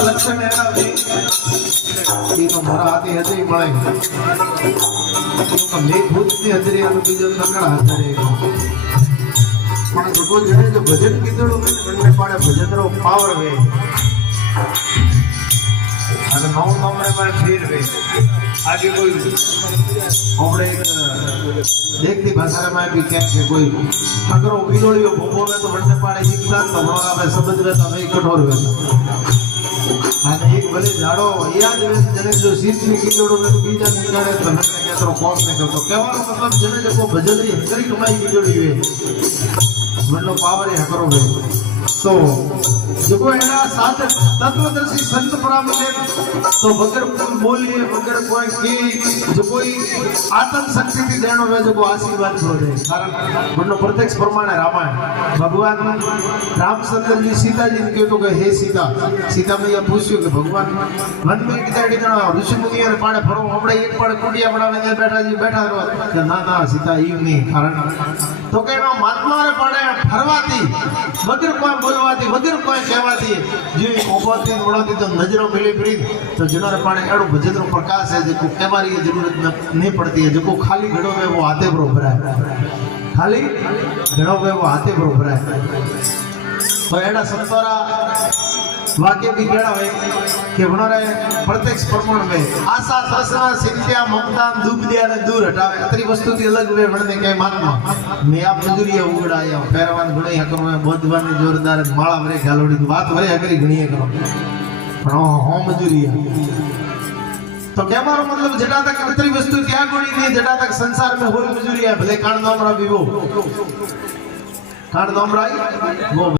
લક્ષણ એના તો મારા હાથી હજરી મળે મેં ભૂતની હજરી અને બીજો નકળા હજરી પણ લોકો જાણે જો ભજન કીધું ને પાડે ભજનનો પાવર વે અને નવ નંબરે પર ફીર વે આગે કોઈ આપણે देखती भाषा में भी क्या है कोई अगर वो विनोड़ियों भोगो में तो बढ़ने पाड़े शिक्षा तो हमारा में समझ में तो हमें कठोर हुए અને એક ભલે જાડો યાદ આવે જને જો સીધની કીધોડો ને બીજા નિકાળે તો મને કે તો કોમ ને કરતો કહેવાનો મતલબ જને જો ભજનરી હકરી કમાઈ કીધોડી હોય મનનો પાવર એ હકરો હોય તો जो एना साथ तत्वदर्शी संत प्राप्त है तो बगर कोई बोलिए बगर कोई की जो कोई आत्म शक्ति की देनो में जो आशीर्वाद हो जाए कारण बनो प्रत्यक्ष प्रमाण है रामायण भगवान रामचंद्र जी सीता जी ने कहतो कि हे सीता सीता मैया पूछ्યું કે ભગવાન મન में किताड़ी जना ऋषि मुनि ने पाड़े फरो આપણે એક પાડે કુટિયા બનાવીને બેઠા રહો કે ના ના સીતા ઈ નહીં કારણ તો કે એનો મહાત્મા રે પાડે ફરવાથી વગર કોઈ બોલવાથી વગર કોઈ કહેવાથી જે ઓપોથી વળાથી તો નજરો મિલી ફરી તો જનારે પાડે એડો ભજનનો પ્રકાશ है जो કહેવાની જરૂરત नहीं पड़ती है जो खाली घड़ो में वो हाथे पर उभरा है खाली घड़ो में वो हाथे पर उभरा है तो एड़ा संतोरा वाक्य भी कहना है कि उन्होंने प्रत्यक्ष प्रमाण में आशा तृष्णा शिक्षा ममता दुख दिया ने दूर हटावे अतरी वस्तु थी अलग वे वणने के महात्मा मैं आप मजूरिया उगड़ाया पैरवान गुणे हकरो में बोधवान जोरदार माळा वरे गालोड़ी बात वरे हकरी गणीए करो पण हो मजूरिया तो क्या मारो मतलब जटा तक अतरी वस्तु क्या गुणी नहीं जटा तक संसार में होल मजूरिया भले कान नोमरा बीवो कान नोमराई वो